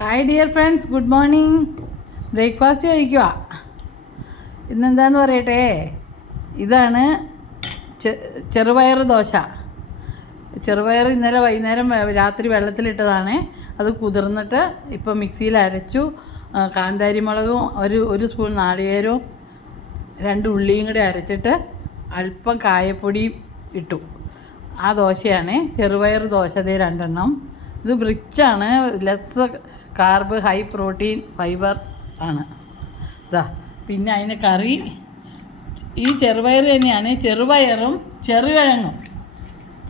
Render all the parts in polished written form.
Hi dear friends, good morning. Breakfast കഴിക്കുക. ഇന്നെന്താന്ന് പറയട്ടെ, ഇതാണ് ചെറുപയർ ദോശ. ചെറുപയർ ഇന്നലെ വൈകുന്നേരം രാത്രി വെള്ളത്തിലിട്ടതാണ്. അത് കുതിർന്നിട്ട് ഇപ്പം മിക്സിയിൽ അരച്ചു. കാന്താരി മുളകും ഒരു സ്പൂൺ നാളികേരവും 2 ഉള്ളിയും കൂടി അരച്ചിട്ട് അല്പം കായപ്പൊടിയും ഇട്ടു. ആ ദോശയാണ് ചെറുപയർ ദോശ. ദേ 2 എണ്ണം. ഇത് റിച്ചാണ്, less carb, high protein, fibre ആണ്. ഇതാ, പിന്നെ അതിന് കറി ഈ ചെറുപയർ തന്നെയാണ്. ചെറുപയറും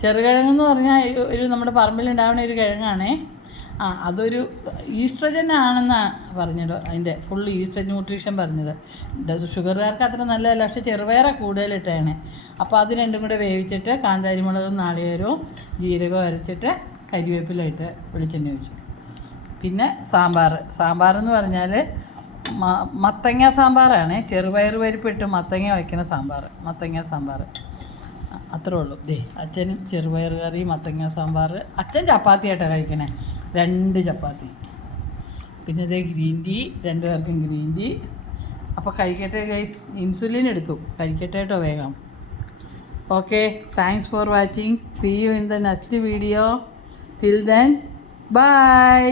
ചെറുകിഴങ്ങെന്ന് പറഞ്ഞാൽ ഒരു നമ്മുടെ പറമ്പിലുണ്ടാവുന്ന ഒരു കിഴങ്ങാണ്. അതൊരു ഈസ്ട്രജൻ ആണെന്നാണ് പറഞ്ഞത്. അതിൻ്റെ ഫുൾ ഈസ്ട്രജൻ ന്യൂട്രീഷൻ പറഞ്ഞത്. ഷുഗറുകാർക്ക് അത്ര നല്ലതല്ല, പക്ഷേ ചെറുപയറ കൂടുതലിട്ടാണ്. അപ്പോൾ അത് രണ്ടും കൂടെ വേവിച്ചിട്ട് കാന്താരി മുളകും നാളികേരവും ജീരകവും അരച്ചിട്ട് കരിവേപ്പിലായിട്ട് വെളിച്ചെണ്ണ ഒഴിച്ചു. പിന്നെ സാമ്പാറെന്ന് പറഞ്ഞാൽ മത്തങ്ങ സാമ്പാറാണ്. ചെറുപയർ പരിപ്പിട്ട് മത്തങ്ങ വയ്ക്കുന്ന മത്തങ്ങ സാമ്പാർ. അത്രേ ഉള്ളൂ. അച്ഛനും ചെറുപയർ കറി, മത്തങ്ങ സാമ്പാർ. അച്ഛൻ ചപ്പാത്തിയായിട്ടാണ് കഴിക്കണേ, 2 ചപ്പാത്തി. പിന്നെ ഗ്രീൻ ടീ, 2 പേർക്കും ഗ്രീൻ ടീ. അപ്പോൾ കഴിക്കട്ടെ ഗൈസ്. ഇൻസുലിൻ എടുത്തു, കഴിക്കട്ടെ കേട്ടോ വേഗം. Okay, thanks for watching. See you in the next video. Till then, bye.